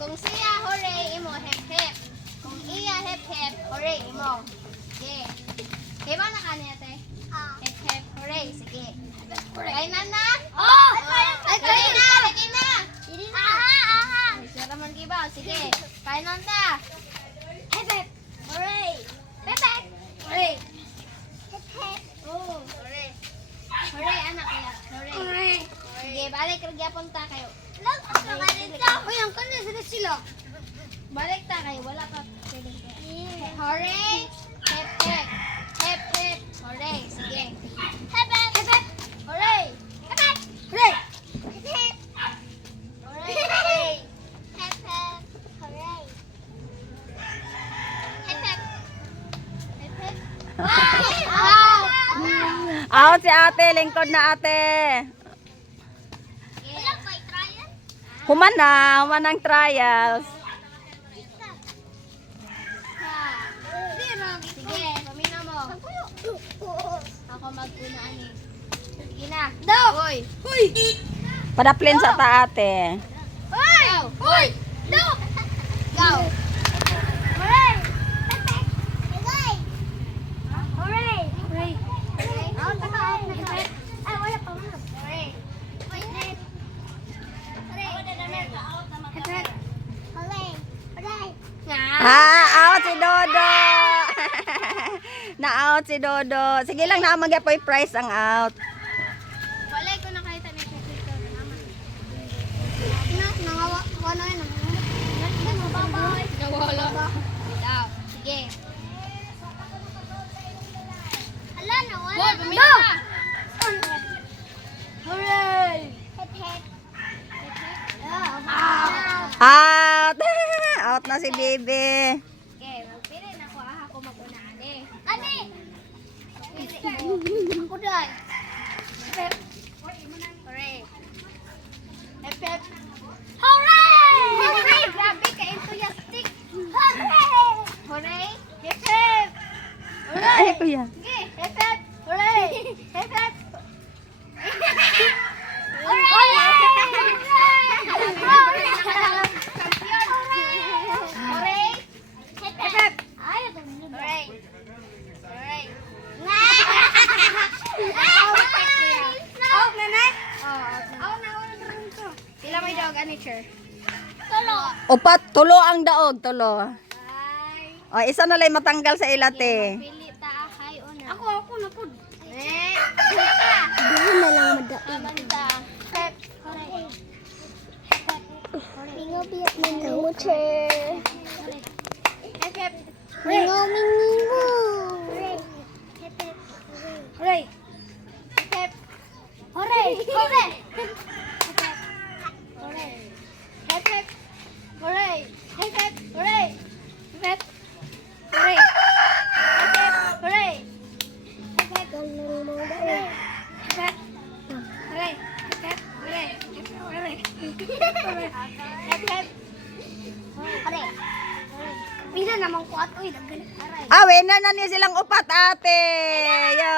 Kung siya hooray imo hep hep. Kung iya hep hep hooray imo. Sige. Kaya ba na kanya te? Hep hep hooray. Sige. Kainan na? Oh! Kainan na! Lagi na! Aha! Sure naman kiba. Sige. Kainan na! Hep hep! Hooray! Hep hep! Hooray! Hep hep! Oh, hooray. Hooray anak kaya. Hooray. Hooray! Sige, balik magyapon ta kayo. Look! Nakalita! Uy, ang kanin sila sila. Balik ta kayo. Wala pa. Hooray! Hep hep. Hep hep. Hooray. Sige. Hep hep! Hep hep! Hooray! Hep hep! Hooray! Hep hep! Hooray! Hep hep! Hooray! Hep hep! Hep hep. Out si ate, lingkod na ate. Wala ba i-trial? Human ang trials. Sige, pamina mo. Ako mag-una ani. Sige na. Daw! Hoy! Padaplin sa ta ate. Hoy! Hoy! No! Go! Hooray! Hep hep! Hooray! Hooray! Hooray! Out na ka, out na ka. Ay, wala pa nga. Hooray! Hep hep! Hooray! Hep hep! Hooray! Hooray! Out si Dodo. Na-out si Dodo. Sige lang na magyapoy price ang out. Walay ko nakita ni Tito. Nangawa na yun. Nawala. Bitaw. Sige. Hala, nawala. Hoy, pamina na. Hooray! Hep hep! Out. Out na si Bibi. Okay, magpili na ko. Ako mag-una ani. Kani! Ako dahil. Hep. Hooray. Hep hep. Hooray! Grabe ka enthusiastic. Hooray! Hooray. Hep hep. Ay, kuya. Sige. Hep hep. Hooray. Hep hep. Hooray. Hep hep. Hooray. Hooray. Out na na? Out na. Sila may dog ani chair. Upat, tulo ang daog, tulo. Bye. O, isa na lang matanggal sa ilate. Pili ta hay una. Ako na po. Eh. Doon na lang madaig. Amanda. Hep. Hooray! Mingo biyak mingo chair. Hep hep. Mingo mingo. Hooray! Hep hep. Hooray. Hep. Hooray! Hooray! Hooray. Hep hep. Hooray. Hep hep. Hooray. Hep hep. Hooray. Hep hep. Hooray. Hep hep. Galing mo Hooray. dahil. Hep hep. Hooray. Hep hep. Hooray. Hep hep. Hooray. Hep hep. Hooray! Bisa naman ko at uy, naggalit. Hooray! Ah, winner na niya silang upat ate. Yo.